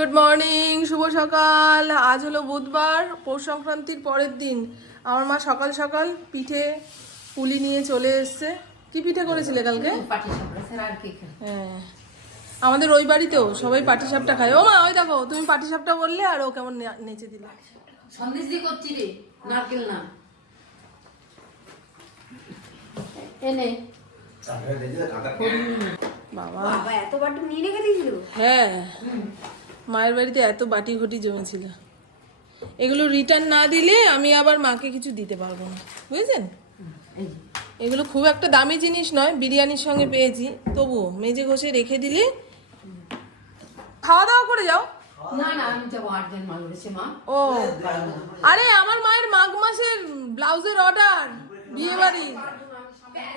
Good morning শুভ সকাল। আজ হলো বুধবার পৌষ সংক্রান্তির পরের দিন। আমার মা সকাল সকাল পিঠে পুলি নিয়ে চলে এসছে। কি পিঠে করেছিলে কালকে? হ্যাঁ। আমাদের ওই বাড়িতেও সবাই পাটিসাপটা খায়। ও মা ওই দেখো তুমি পাটিসাপটা বললে আর ও কেমন নেচে দিল। সন্দেশ দিয়ে করছি রে নারকেল না। এনে বাবা। বাবা এত বাটু নিয়ে রেখে দিয়েছিল। হ্যাঁ। মায়ের বাড়িতে এত বাটি ঘটি জমেছিল। এগুলো রিটার্ন না দিলে আমি আবার মাকে কিছু দিতে পারব না। বুঝেছেন? এগুলো খুব একটা দামি জিনিস নয় বিরিয়ানির সঙ্গে পেয়েছি। তবুও মেজে ঘষে রেখে দিলে খাওয়া দাওয়া করে যাও। ও আরে আমার মায়ের মাঘ মাসের ব্লাউজের অর্ডার বিয়ে বাড়ি।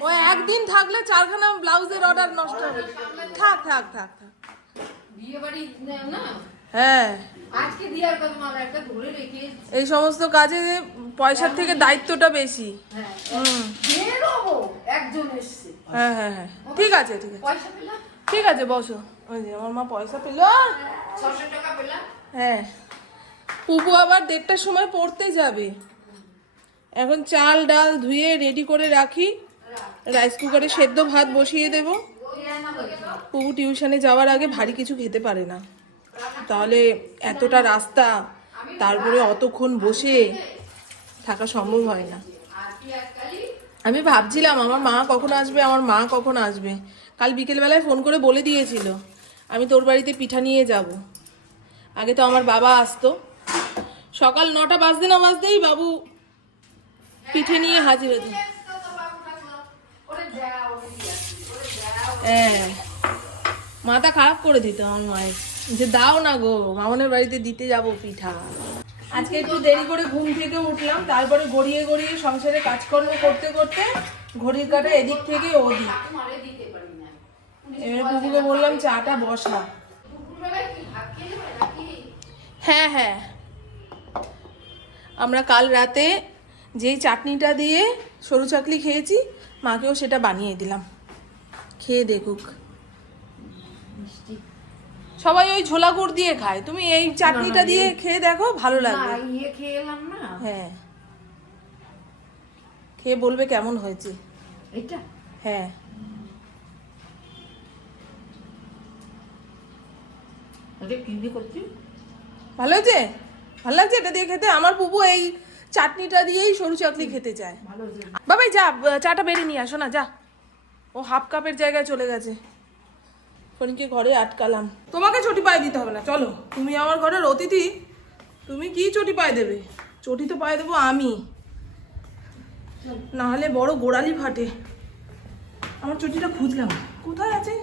ও একদিন থাকলে চারখানা ব্লাউজের অর্ডার নষ্ট হবে। থাক থাক থাক থাক। হ্যাঁ। এই সমস্ত কাজে পয়সার থেকে দায়িত্বটা বেশি। হ্যাঁ হ্যাঁ হ্যাঁ হ্যাঁ। ঠিক আছে ঠিক আছে। ঠিক আছে বসো। ওই যে আমার মা পয়সা পেল। হ্যাঁ। পুপু আবার দেড়টার সময় পড়তে যাবে। এখন চাল ডাল ধুয়ে রেডি করে রাখি। রাইস কুকারে সেদ্ধ ভাত বসিয়ে দেব। পুপু টিউশনে যাওয়ার আগে ভারী কিছু খেতে পারে না। তাহলে এতটা রাস্তা, তারপরে অতক্ষণ বসে থাকা সম্ভব হয় না। আমি ভাবছিলাম, আমার মা কখন আসবে, আমার মা কখন আসবে? কাল বিকেলবেলায় ফোন করে বলে দিয়েছিল, আমি তোর বাড়িতে পিঠা নিয়ে যাব। আগে তো আমার বাবা আসতো। সকাল নটা বাজতে না বাজতেই বাবু পিঠে নিয়ে হাজির হতো। হ্যাঁ। মাথা খারাপ করে দিত আমার মায়ের। যে দাও না গো, মামনের বাড়িতে দিতে যাব পিঠা। আজকে একটু দেরি করে ঘুম থেকে উঠলাম, তারপরে গড়িয়ে গড়িয়ে সংসারে কাজকর্ম করতে করতে ঘড়ির কাটা এদিক থেকে ওদিক। এবারে পুকুকে বললাম চাটা বসা। হ্যাঁ হ্যাঁ। আমরা কাল রাতে যেই চাটনিটা দিয়ে সরু চাকলি খেয়েছি, মাকেও সেটা বানিয়ে দিলাম। খেয়ে দেখুক। মিষ্টি। সবাই ওই ঝোলা গুড় দিয়ে খায়। তুমি এই চাটনিটা দিয়ে খেয়ে দেখো ভালো না লাগবে। ইয়ে খেয়ে এলাম না। হ্যাঁ। খেয়ে বলবে কেমন হয়েছে। এটা হ্যাঁ। ভালো হয়েছে? ভালো লাগছে? এটা দিয়ে খেতে? আমার পুপু এই চাটনিটা দিয়েই সরু চাকলি খেতে চায়। বাবাই যা চাটা বেড়ে নিয়ে আসো না যা। ও হাফ কাপের জায়গায় চলে গেছে। ফোনকে ঘরে আটকালাম। তোমাকে চটি পায়ে দিতে হবে না চলো। তুমি আমার ঘরের অতিথি তুমি কি চটি পায়ে দেবে? চটি তো পায়ে দেবো আমি। না হলে বড় গোড়ালি ফাটে। আমার চটিটা খুঁজলাম। কোথায় আছে?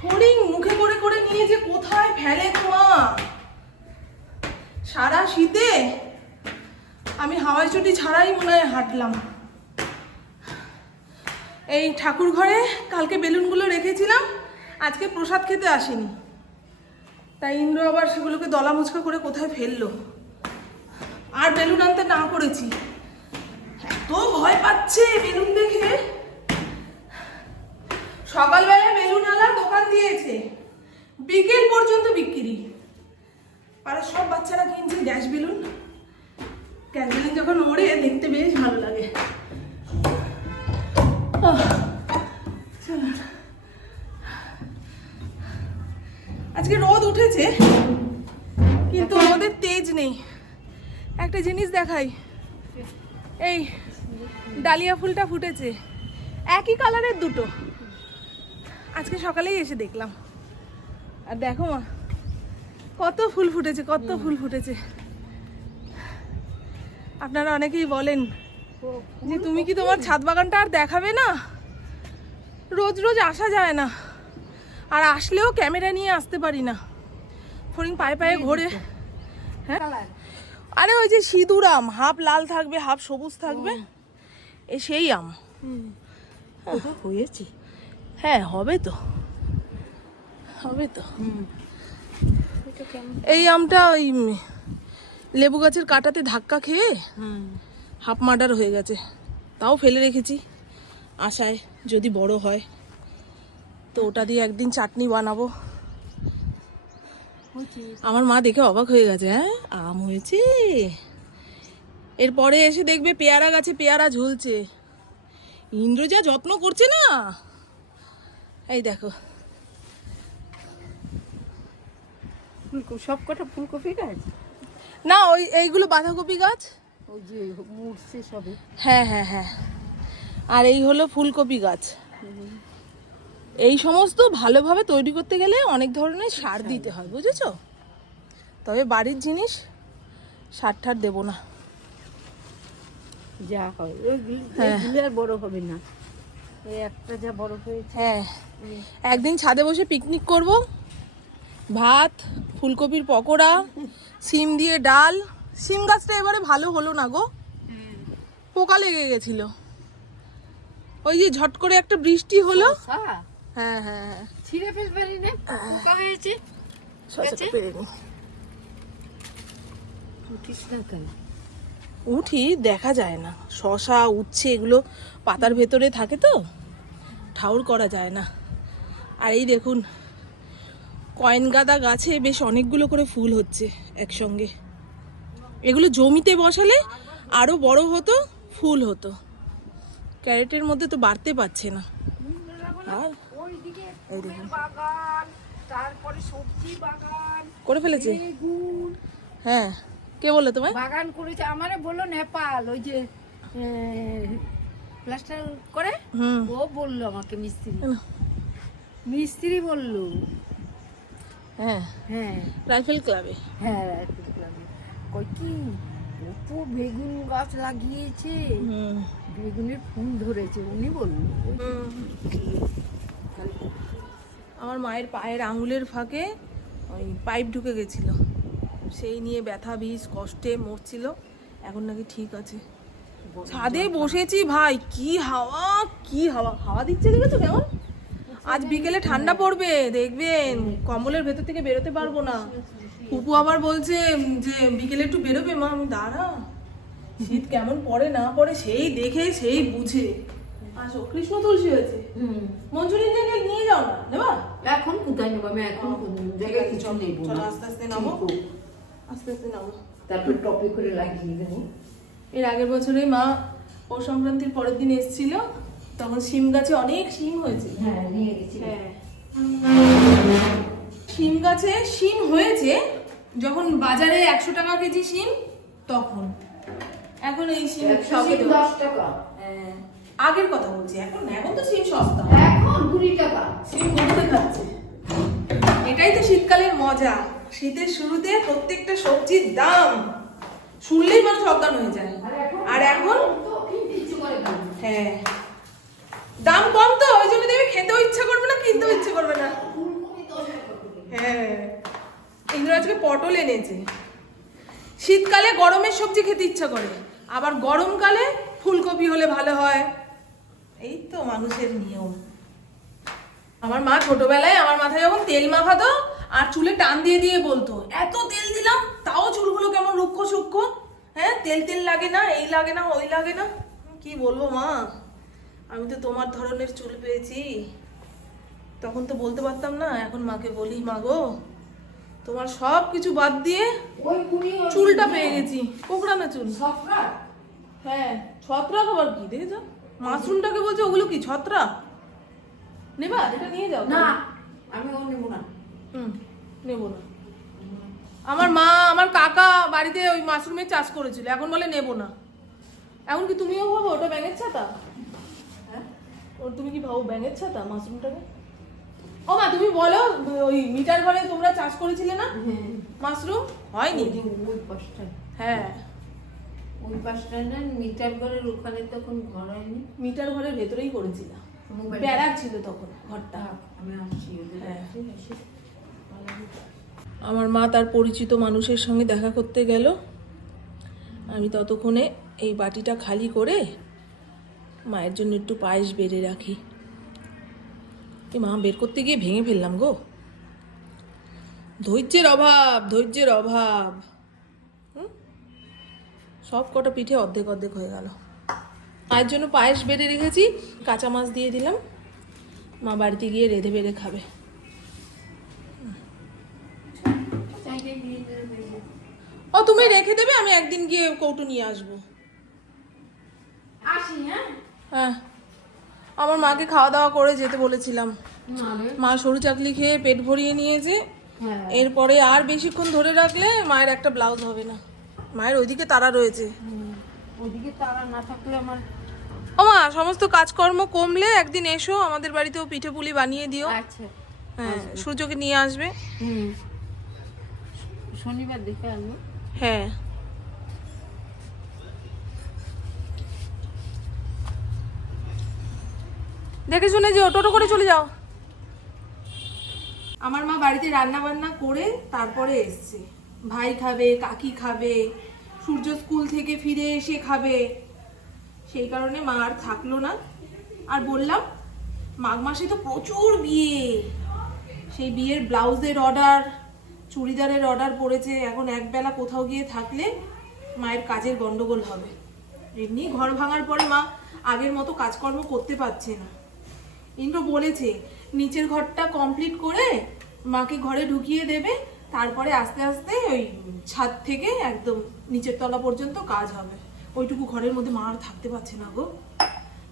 ফড়িং মুখে করে করে নিয়ে যে কোথায় ফেলে তোমা? সারা শীতে আমি হাওয়াই চটি ছাড়াই মনে হয় হাঁটলাম। এই ঠাকুর ঘরে কালকে বেলুনগুলো রেখেছিলাম। আজকে প্রসাদ খেতে আসেনি। তাই ইন্দ্র আবার সেগুলোকে দলা মুচকা করে কোথায় ফেলল? আর বেলুন আনতে না করেছি। এত ভয় পাচ্ছে বেলুন দেখে। সকালবেলায় বেলুন আলার দোকান দিয়েছে। বিকেল পর্যন্ত বিক্রি। পাড়ার সব বাচ্চারা কিনছে গ্যাস বেলুন। গ্যাস বেলুন যখন ওড়ে, দেখতে বেশ ভালো লাগে আহ, চলো। আজকে রোদ কিন্তু আমাদের তেজ নেই। একটা জিনিস দেখাই। এই ডালিয়া ফুলটা ফুটেছে। একই কালারের দুটো। আজকে সকালেই এসে দেখলাম। আর দেখো মা কত ফুল ফুটেছে কত ফুল ফুটেছে। আপনারা অনেকেই বলেন যে তুমি কি তোমার ছাদ বাগানটা আর দেখাবে না? রোজ রোজ আসা যায় না। আর আসলেও ক্যামেরা নিয়ে আসতে পারি না। ফরিং পায়ে পায়ে ঘোরে। হ্যাঁ? আরে ওই যে সিঁদুর আম হাফ লাল থাকবে হাফ সবুজ থাকবে। এ সেই আম। হয়েছি। হ্যাঁ হবে তো। হবে তো। এই আমটা ওই লেবু গাছের কাটাতে ধাক্কা খেয়ে হুম। হাফ মার্ডার হয়ে গেছে। তাও ফেলে রেখেছি আশায় যদি বড় হয়। তো ওটা দিয়ে একদিন চাটনি বানাবো। আমার মা দেখে অবাক হয়ে গেছে হ্যাঁ আম হয়েছে? এরপরে এসে দেখবে পেয়ারা গাছে পেয়ারা ঝুলছে। ইন্দ্র যা যত্ন করছে না। এই দেখো। ফুলকপি সব কটা ফুলকপি গাছ? না ওই এইগুলো বাঁধাকপি গাছ। ওই যে মুড়ছে সবে। হ্যাঁ হ্যাঁ হ্যাঁ। আর এই হলো ফুলকপি গাছ। এই সমস্ত ভালোভাবে তৈরি করতে গেলে অনেক ধরনের সার দিতে হয় বুঝেছ? তবে বাড়ির জিনিস সার ঠার দেবো না। যা হয়। হ্যাঁ। আর বড় হবে না। একটা যা বড় হয়েছে। হ্যাঁ। একদিন ছাদে বসে পিকনিক করব। ভাত ফুলকপির পকোড়া সিম দিয়ে ডাল। সিম গাছটা এবারে ভালো হলো না গো। পোকা লেগে গেছিল। ওই যে ঝট করে একটা বৃষ্টি হলো। হ্যাঁ হ্যাঁ হ্যাঁ। ছিঁড়ে ফেলবে না। পোকা হয়েছে। শসাটা পেরে নি। উঠিস না কেন? উঠি দেখা যায় না। শশা উচ্ছে এগুলো পাতার ভেতরে থাকে তো। ঠাউর করা যায় না। আর এই দেখুন কয়েন গাদা গাছে বেশ অনেকগুলো করে ফুল হচ্ছে একসঙ্গে। এগুলো জমিতে বসালে আরও বড় হতো ফুল হতো। ক্যারেটের মধ্যে তো বাড়তে পারছে না। আর এই দেখুন বাগান তারপরে সবজি বাগান করে ফেলেছে? বেগুন। হ্যাঁ। কে বলল তোমায়? বাগান করেছে আমারে বলল নেপাল ওই যে প্লাস্টার করে? হুম। ও বলল আমাকে মিস্ত্রি। মিস্ত্রি বলল। হ্যাঁ। হ্যাঁ। রাইফেল ক্লাবে। হ্যাঁ রায়পুর ক্লাবে। কই কি কত বেগুন গাছ লাগিয়েছে। বেগুনের ফুল ধরেছে উনি বলল। আমার মায়ের পায়ের আঙুলের ফাঁকে ওই পাইপ ঢুকে গেছিল। সেই নিয়ে ব্যথা, বিষ, কষ্টে মরছিল। এখন নাকি ঠিক আছে। ছাদে বসেছি ভাই, কি হাওয়া কি হাওয়া। হাওয়া দিচ্ছে দেখেছ কেমন? আজ বিকেলে ঠান্ডা পড়বে, দেখবেন। কম্বলের ভেতর থেকে বেরোতে পারব না। পুপু আবার বলছে যে, বিকেলে একটু বেরোবে মা। আমি দাঁড়া। শীত কেমন পড়ে, না পড়ে, সেই দেখে, সেই বুঝে। আসো কৃষ্ণ তুলসী হয়েছে। মঞ্জুরির জায়গায় নিয়ে যাও না নেবা? এখন কোথায় নেব আমি? এখন জায়গায় কিছু নেব চলো না। আস্তে আস্তে নামো। আস্তে আস্তে নামো। তারপর টপে করে লাগিয়ে দেবো। এর আগের বছরে মা পৌষ সংক্রান্তির পরের দিন এসেছিল তখন শিম গাছে অনেক শিম হয়েছে হ্যাঁ নিয়ে গেছি হ্যাঁ। শিম গাছে শিম হয়েছে যখন বাজারে একশো টাকা কেজি শিম তখন। এখন এই শিম দশ টাকা। হ্যাঁ, আগের কথা বলছি এখন এখন তো শিম সস্তা। এখন কুড়ি টাকা শিম ঘুরতে খাচ্ছে এটাই তো শীতকালের মজা। শীতের শুরুতে প্রত্যেকটা সবজির দাম শুনলেই মানুষ অজ্ঞান হয়ে যায়। আর এখন? হ্যাঁ। দাম কম তো ওই জন্য দেখবে খেতেও ইচ্ছা করবে না কিনতেও ইচ্ছে করবে না। হ্যাঁ ইন্দ্র আজকে পটল এনেছে। শীতকালে গরমের সবজি খেতে ইচ্ছা করে। আবার গরমকালে ফুলকপি হলে ভালো হয়। এই তো মানুষের নিয়ম। আমার মা ছোটবেলায় আমার মাথায় যখন তেল মাখাতো আর চুলে টান দিয়ে দিয়ে বলতো এত তেল দিলাম তাও চুলগুলো কেমন রুক্ষ সূক্ষ্ম? হ্যাঁ তেল তেল লাগে না এই লাগে না ওই লাগে না। কি বলব মা? আমি তো তোমার ধরনের চুল পেয়েছি। তখন তো বলতে পারতাম না এখন মাকে বলি মা গো তোমার সব কিছু বাদ দিয়ে চুলটা পেয়ে গেছি কোকড়ানো চুল। হ্যাঁ ছত্রাক আবার কি দেখেছ? মাশরুমটাকে বলছে ওগুলো কি ছত্রাক নেবা এটা নিয়ে যাও না আমি ও নেব না। হুম নেব না। আমার মা আমার কাকা বাড়িতে ওই মাশরুমের চাষ করেছিল এখন বলে নেব না। এখন কি তুমিও ভাবো ওটা ব্যাঙের ছাতা? হ্যাঁ? তুমি কি ভাবো ব্যাঙের ছাতা মাশরুমটাকে? ও মা তুমি বলো ওই মিটার ঘরে তোমরা চাষ করেছিলে না? হ্যাঁ। মাশরুম? হয়নি? হ্যাঁ। ওই পাশটা না মিটার ঘরের ওখানে তখন ঘর হয়নি? মিটার ঘরের ভেতরেই করেছিলাম। মোবাইল ছিল তখন ঘরটা। আমি আসছি হ্যাঁ। আমার মা তার পরিচিত মানুষের সঙ্গে দেখা করতে গেল। আমি ততক্ষণে এই বাটিটা খালি করে মায়ের জন্য একটু পায়েস বেড়ে রাখি। এ মা বের করতে গিয়ে ভেঙে ফেললাম গো। ধৈর্যের অভাব ধৈর্যের অভাব? সব কটা পিঠে অর্ধেক অর্ধেক হয়ে গেল। মায়ের জন্য পায়েস বেড়ে রেখেছি কাঁচা মাছ দিয়ে দিলাম। মা বাড়িতে গিয়ে রেঁধে বেড়ে খাবে। ও তুমি রেখে দেবে আমি একদিন গিয়ে কৌটো নিয়ে আসব। হ্যাঁ? হ্যাঁ। আমার মাকে খাওয়া দাওয়া করে যেতে বলেছিলাম। মা সরু চাকলি খেয়ে পেট ভরিয়ে নিয়েছে। হ্যাঁ। এরপরে আর বেশিক্ষণ ধরে রাখলে মায়ের একটা ব্লাউজ হবে না। মায়ের ওইদিকে তারা রয়েছে। ওদিকে তারা না থাকলে আমার ও মা সমস্ত কাজকর্ম কমলে একদিন এসো আমাদের বাড়িতেও পিঠে পুলি বানিয়ে দিও। আচ্ছা। হ্যাঁ সূর্যকে নিয়ে আসবে। হুম। শনিবার দেখে আসব। হ্যাঁ। দেখে শুনে যে টোটো করে চলে যাও। আমার মা বাড়িতে রান্না বান্না করে তারপরে এসছে। ভাই খাবে, কাকি খাবে, সূর্য স্কুল থেকে ফিরে এসে খাবে। সেই কারণে মা আর থাকল না। আর বললাম, মাঘ মাসে তো প্রচুর বিয়ে। সেই বিয়ের ব্লাউজের অর্ডার চুড়িদারের অর্ডার পড়েছে। এখন একবেলা কোথাও গিয়ে থাকলে মায়ের কাজের গন্ডগোল হবে। এমনি ঘর ভাঙার পরে মা আগের মতো কাজকর্ম করতে পারছে না। ইন্দ্র বলেছে, নিচের ঘরটা কমপ্লিট করে মাকে ঘরে ঢুকিয়ে দেবে তারপরে আস্তে আস্তে ওই ছাদ থেকে একদম নিচের তলা পর্যন্ত কাজ হবে। ওইটুকু ঘরের মধ্যে মা আর থাকতে পারছে না গো।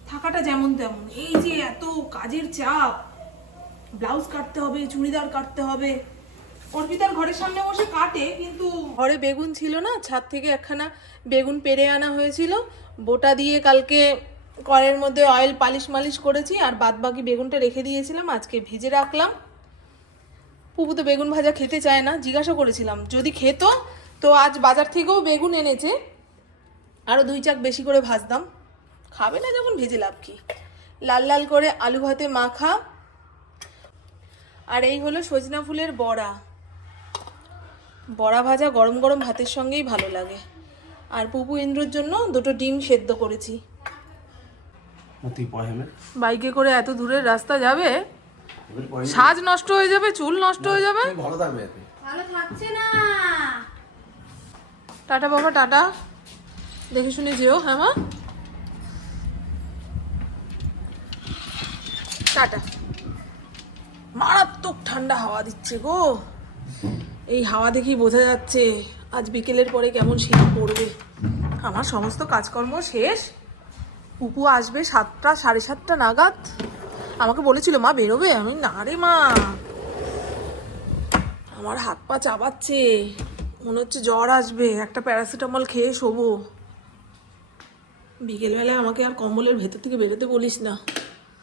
থাকাটা যেমন তেমন। এই যে এত কাজের চাপ, ব্লাউজ কাটতে হবে, চুড়িদার কাটতে হবে। অর্পিতার ঘরের সামনে বসে কাটে, কিন্তু ঘরে বেগুন ছিল না। ছাদ থেকে একখানা বেগুন পেরে আনা হয়েছিল। বোটা দিয়ে কালকে কড়ের মধ্যে অয়েল পালিশ মালিশ করেছি আর বাদ বাকি বেগুনটা রেখে দিয়েছিলাম। আজকে ভেজে রাখলাম। পুপু তো বেগুন ভাজা খেতে চায় না জিজ্ঞাসা করেছিলাম যদি খেত তো আজ বাজার থেকেও বেগুন এনেছে আরও দুই চাক বেশি করে ভাজতাম। খাবে না যখন ভেজে লাভ কি। লাল লাল করে আলু ভাতে মাখা আর এই হলো সজনা ফুলের বড়া। বড়া ভাজা গরম গরম ভাতের সঙ্গেই ভালো লাগে। আর পুপু ইন্দ্রর জন্য দুটো ডিম সেদ্ধ করেছি। বাইকে করে এত দূরের রাস্তা যাবে সাজ নষ্ট হয়ে যাবে চুল নষ্ট হয়ে যাবে। ভালো থাকবে ভালো থাকছে না। টাটা বাবা টাটা। দেখে শুনে যেও হ্যাঁ মা। টাটা। মারাত্মক ঠান্ডা হাওয়া দিচ্ছে গো। এই হাওয়া দেখেই বোঝা যাচ্ছে আজ বিকেলের পরে কেমন শীত পড়বে। আমার সমস্ত কাজকর্ম শেষ। পুপু আসবে সাতটা সাড়ে সাতটা নাগাদ। আমাকে বলেছিল, মা, বেরোবে? আমি, না রে মা, আমার হাত পা চাবাচ্ছে, মনে হচ্ছে জ্বর আসবে, একটা প্যারাসিটামল খেয়ে শোবো। বিকেলবেলায় আমাকে আর কম্বলের ভেতর থেকে বেরোতে বলিস না।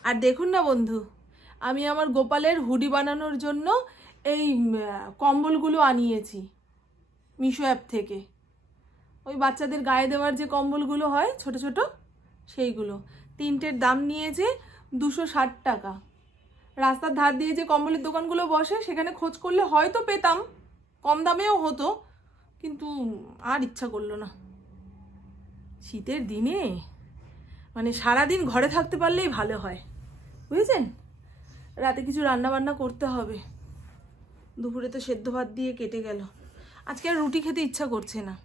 আর দেখুন না বন্ধু, আমি আমার গোপালের হুডি বানানোর জন্য এই কম্বলগুলো আনিয়েছি মিশো অ্যাপ থেকে। ওই বাচ্চাদের গায়ে দেওয়ার যে কম্বলগুলো হয়, ছোট ছোট, সেইগুলো। তিনটের দাম নিয়েছে দুশো ষাট টাকা। রাস্তার ধার দিয়ে যে কম্বলের দোকানগুলো বসে, সেখানে খোঁজ করলে হয়তো পেতাম, কম দামেও হতো, কিন্তু আর ইচ্ছা করল না। শীতের দিনে মানে সারাদিন ঘরে থাকতে পারলেই ভালো হয়। বুঝেছেন? রাতে কিছু রান্না বান্না করতে হবে। দুপুরে তো সেদ্ধ ভাত দিয়ে কেটে গেল। আজকে আর রুটি খেতে ইচ্ছা করছে না।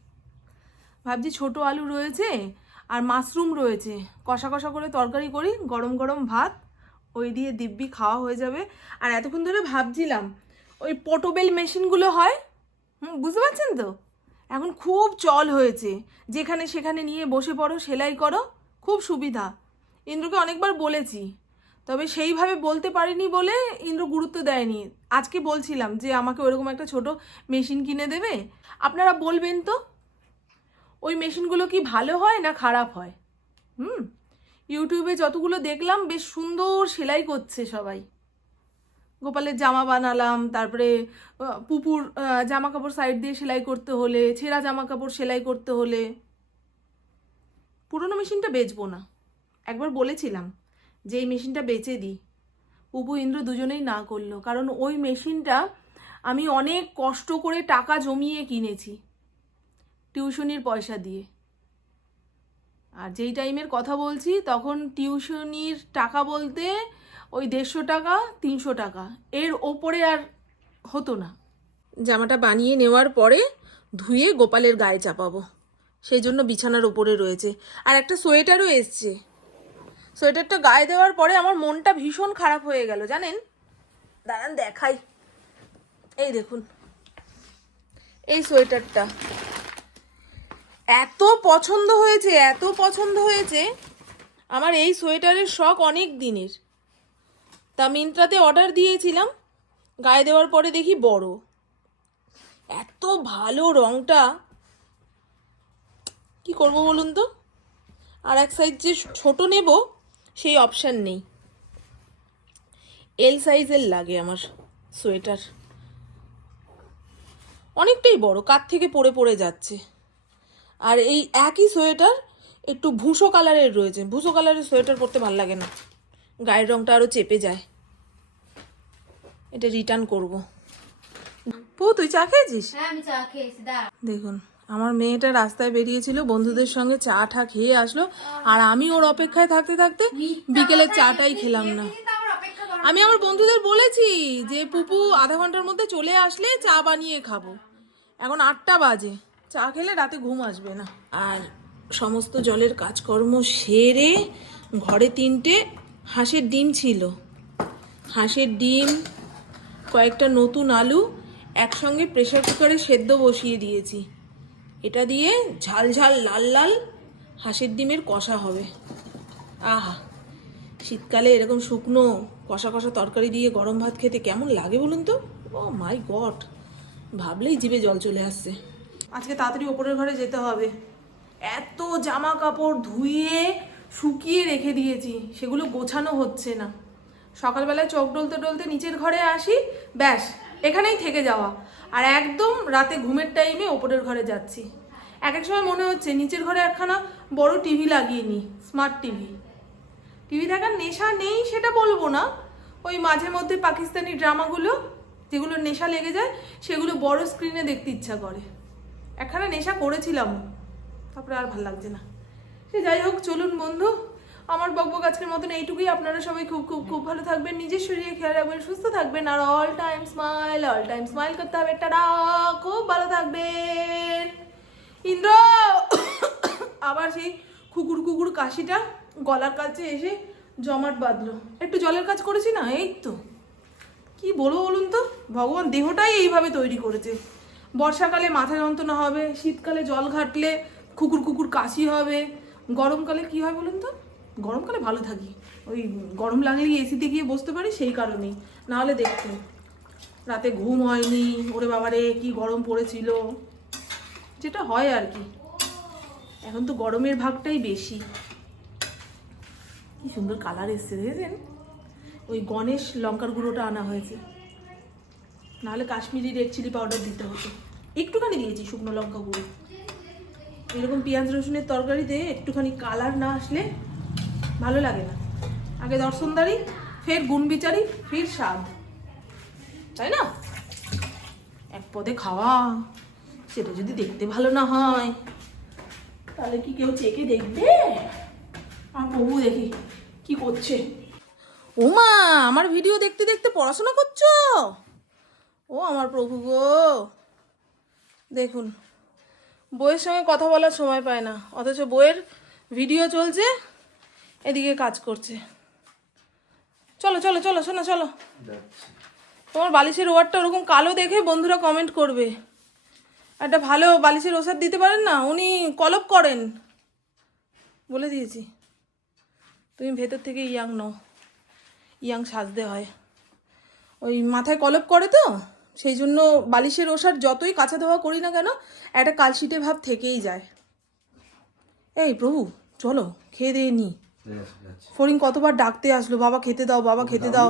ভাবছি ছোট আলু রয়েছে আর মাশরুম রয়েছে। কষা কষা করে তরকারি করি, গরম গরম ভাত, ওই দিয়ে দিব্যি খাওয়া হয়ে যাবে। আর এতক্ষণ ধরে ভাবছিলাম, ওই পোটোবেল মেশিনগুলো হয়, হুম, বুঝতে পারছেন তো? এখন খুব চল হয়েছে। যেখানে সেখানে নিয়ে বসে পড়ো, সেলাই করো, খুব সুবিধা। ইন্দ্রকে অনেকবার বলেছি, তবে সেইভাবে বলতে পারিনি বলে ইন্দ্র গুরুত্ব দেয়নি। আজকে বলছিলাম যে, আমাকে ওরকম একটা ছোট মেশিন কিনে দেবে। আপনারা বলবেন তো? ওই মেশিনগুলো কি ভালো হয় না খারাপ হয়? হুম, ইউটিউবে যতগুলো দেখলাম, বেশ সুন্দর সেলাই করছে সবাই। গোপালের জামা বানালাম, তারপরে পুপুর জামা কাপড় সাইড দিয়ে সেলাই করতে হলে, ছেঁড়া জামা কাপড় সেলাই করতে হলে। পুরোনো মেশিনটা বেচবো না। একবার বলেছিলাম যে এই মেশিনটা বেচে দিই। পুপু, ইন্দ্র দুজনেই না করল, কারণ ওই মেশিনটা আমি অনেক কষ্ট করে টাকা জমিয়ে কিনেছি। টিউশনির পয়সা দিয়ে। আর যেই টাইমের কথা বলছি, তখন টিউশনির টাকা বলতে ওই দেড়শো টাকা, তিনশো টাকা। এর ওপরে আর হতো না। জামাটা বানিয়ে নেওয়ার পরে ধুয়ে গোপালের গায়ে চাপাবো। সেই জন্য বিছানার ওপরে রয়েছে। আর একটা সোয়েটারও এসছে। সোয়েটারটা গায়ে দেওয়ার পরে আমার মনটা ভীষণ খারাপ হয়ে গেল, জানেন? দাঁড়ান, দেখাই। এই দেখুন। এই সোয়েটারটা। এত পছন্দ হয়েছে, এত পছন্দ হয়েছে। আমার এই সোয়েটারের শখ অনেক দিনের। তা মিন্ত্রাতে অর্ডার দিয়েছিলাম, গায়ে দেওয়ার পরে দেখি বড়। এত ভালো রংটা। কি করব বলুন তো? আর এক সাইজ যে ছোট নেব, সেই অপশান নেই। এল সাইজের লাগে আমার সোয়েটার। অনেকটাই বড় কাত থেকে পড়ে পড়ে যাচ্ছে। আর এই একই সোয়েটার একটু ভুসো কালারের রয়েছে। ভুসো কালারের সোয়েটার পরতে ভালো লাগে না। গায়ের রংটা আরও চেপে যায়। এটা রিটার্ন করব। পু তুই চা খেয়েছিস? হ্যাঁ দেখুন আমার মেয়েটা রাস্তায় বেরিয়েছিল বন্ধুদের সঙ্গে চা ঠা খেয়ে আসলো। আর আমি ওর অপেক্ষায় থাকতে থাকতে বিকেলের চাটাই খেলাম না। আমি আমার বন্ধুদের বলেছি যে পুপু আধা ঘণ্টার মধ্যে চলে আসলে চা বানিয়ে খাব। এখন আটটা বাজে। চা খেলে রাতে ঘুম আসবে না। আর সমস্ত জলের কাজকর্ম সেরে ঘরে তিনটে হাঁসের ডিম ছিল। হাঁসের ডিম, কয়েকটা নতুন আলু একসঙ্গে প্রেশার কুকারে সেদ্ধ বসিয়ে দিয়েছি। এটা দিয়ে ঝাল ঝাল লাল লাল হাঁসের ডিমের কষা হবে। আহা, শীতকালে এরকম শুকনো কষা কষা তরকারি দিয়ে গরম ভাত খেতে কেমন লাগে বলুন তো? ও মাই গড ভাবলেই জিভে জল চলে আসছে। আজকে তাড়াতাড়ি ওপরের ঘরে যেতে হবে। এত জামা কাপড় ধুয়ে শুকিয়ে রেখে দিয়েছি, সেগুলো গোছানো হচ্ছে না। সকালবেলায় চোখ ডলতে ডলতে নিচের ঘরে আসি, ব্যাস, এখানেই থেকে যাওয়া। আর একদম রাতে ঘুমের টাইমে ওপরের ঘরে যাচ্ছি। এক এক সময় মনে হচ্ছে নিচের ঘরে একখানা বড় টিভি লাগিয়ে নিই, স্মার্ট টিভি। টিভি দেখার নেশা নেই, সেটা বলব না। ওই মাঝে মধ্যে পাকিস্তানি ড্রামাগুলো যেগুলো নেশা লেগে যায়, সেগুলো বড় স্ক্রিনে দেখতে ইচ্ছা করে। একখানা নেশা করেছিলাম। তারপরে আর ভালো লাগছে না। সে যাই হোক, চলুন বন্ধু। আমার বকবক আজকের মতন এইটুকুই। আপনারা সবাই খুব খুব খুব ভালো থাকবেন, নিজের শরীরে খেয়াল রাখবেন, সুস্থ থাকবেন, আর all time smile all time smile করতে হবে। টাটা! খুব ভালো থাকবেন। ইন্দ্র! আবার সেই কুকুর কুকুর কাশিটা গলার কাছে এসে জমাট বাঁধলো। একটু জলের কাজ করেছি না? এই তো। কি বলব বলুন তো? ভগবান, দেহটাই এইভাবে তৈরি করেছে। বর্ষাকালে মাথা যন্ত্রণা হবে, শীতকালে জল ঘাটলে কুকুর কুকুর কাশি হবে। গরমকালে কি হয় বলুন তো? গরমকালে ভালো থাকি। ওই গরম লাগলেই এসিতে গিয়ে বসতে পারি সেই কারণেই। নাহলে দেখতে রাতে ঘুম হয়নি, ওরে বাবারে, কি গরম পড়েছিল। যেটা হয় আর কি। এখন তো গরমের ভাগটাই বেশি। কি সুন্দর কালার এসছে, দেখেছেন? ওই গণেশ লঙ্কার গুঁড়োটা আনা হয়েছে। নাহলে কাশ্মীরি রেড চিলি পাউডার দিতে হতো। একটুখানি দিয়েছি শুকনো লঙ্কা গুঁড়ো। এরকম পেঁয়াজ রসুনের তরকারিতে একটুখানি কালার না আসলে ভালো লাগে না। আগে দর্শনদারি ফের গুণ বিচারি, ফের স্বাদ। তাই না? এক পদে খাওয়া, সেটা যদি দেখতে ভালো না হয়, তাহলে কি কেউ চেকে দেখবে? আমার প্রভু দেখি কি করছে। ওমা আমার ভিডিও দেখতে দেখতে পড়াশোনা করছ? ও আমার প্রভু গো। দেখুন, বইয়ের সঙ্গে কথা বলার সময় পায় না, অথচ বইয়ের ভিডিও চলছে, এদিকে কাজ করছে। চলো চলো চলো, শোনো, চলো। তোমার বালিশের ওয়ারটা ওরকম কালো দেখে বন্ধুরা কমেন্ট করবে। একটা ভালো বালিশের ওষুধ দিতে পারেন না, উনি কলপ করেন। বলে দিয়েছি। তুমি ভেতর থেকে ইয়াং নও, ইয়াং সাজতে হয়। ওই মাথায় কলপ করে তো? সেই জন্য বালিশের ওষার যতই কাঁচা ধোয়া করি না কেন একটা কালশিটে ভাব থেকেই যায়। এই প্রভু চলো খেয়ে দিয়ে নি। ফরিং কতবার ডাকতে আসলো বাবা খেতে দাও বাবা খেতে দাও।